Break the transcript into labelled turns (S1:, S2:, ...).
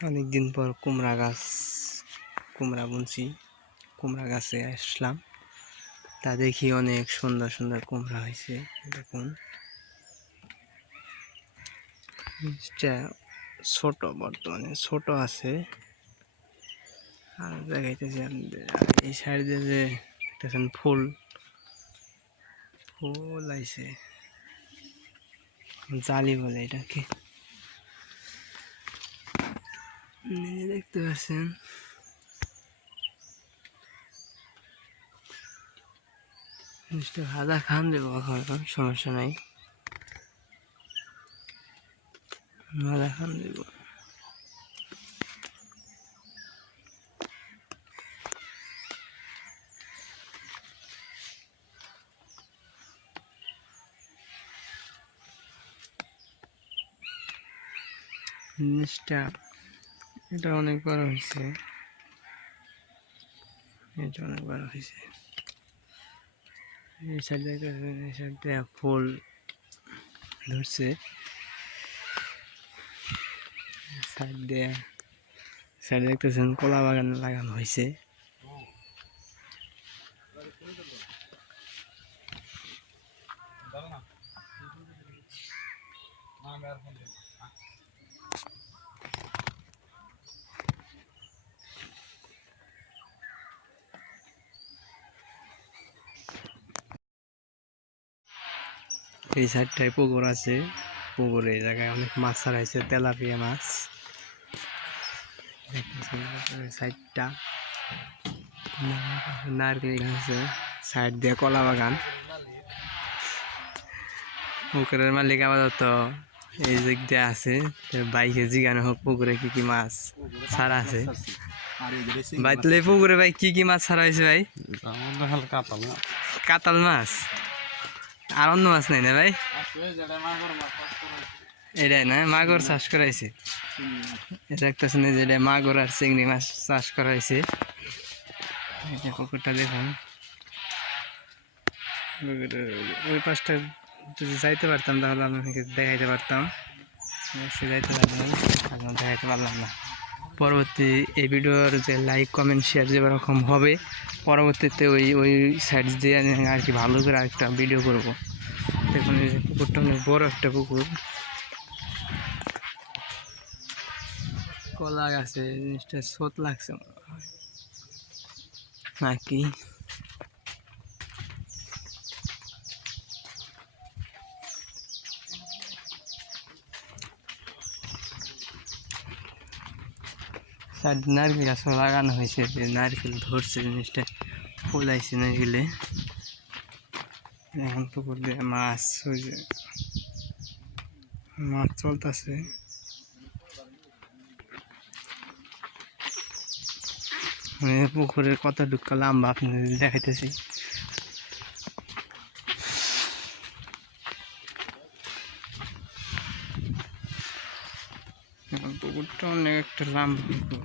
S1: অনেক দিন পর কুমড়া গাছ, কুমড়া বুনছি, কুমড়া গাছে আসলাম। তা দেখি অনেক সুন্দর সুন্দর কুমড়া হয়েছে, দেখুন। ছোট, বর্তমানে ছোট আছে। আর দেখাইতেছি এই সাইড যে দেখতেছেন ফুল ফুল আইছে। জালি বলে এটাকে এই যে দেখতে পাচ্ছেন জিনিসটা ভাজা খান দেবো এখন এখন সমস্যা নাই ভাজা খান দেবো জিনিসটা এটা অনেক বড় হয়েছে এটা অনেক বড় হয়েছে এই সাইড এই ফুল ধরছে। সাইড দিয়ে সাইড দেখতেছেন কলা বাগান লাগানো হয়েছে এই সাইডটায় পুকুর আছে। পুকুরে এই জায়গায় অনেক মাছ ছাড়াইছে তেলাপিয়া মাছ। সাইডটা। নারকেল আছে সাইড দিয়ে কলা বাগান। পুকুরের মালিক আপাতত এই দিক দিয়ে আছে বাইকে জিগানো হোক পুকুরে কি কি মাছ ছাড়া আছে। ভাই তাহলে পুকুরে ভাই কি কি মাছ ছাড়া হয়েছে ভাই? কাতাল মাছ? আর অন্য মাছ নাই না ভাই? এটাই না? মাগুর চাষ করাইছে এটা একটা শুনে যে এটা মাগুর আর চিংড়ি মাছ চাষ করাইছে এটা পুকুরটা দেখুন। ওই পাশটা যদি যাইতে পারতাম তাহলে আপনাকে দেখাইতে পারতাম। যাইতে পারলাম দেখাইতে পারলাম না। পরবর্তী এই ভিডিওর যে লাইক কমেন্ট শেয়ার যে রকম হবে, পরবর্তীতে ওই ওই সাইড দিয়ে আর কি ভালো করে একটা ভিডিও করব। দেখুন এই পুকুরটা অনেক বড় একটা পুকুর। কলা গাছে জিনিসটা স্রোত লাগছে। নাকি? সাইড নারকেল গাছ লাগানো হয়েছে, যে নারকেল ধরছে জিনিসটা ফুল আইছে নারকেলে। এখন পুকুর দিয়ে মাছ, ওই যে মাছ চলতেছে। পুকুরের কত ঢুকা লাম্বা আপনাদের দেখাইতেছি। পুকুরটা অনেক একটা লম্বা পুকুর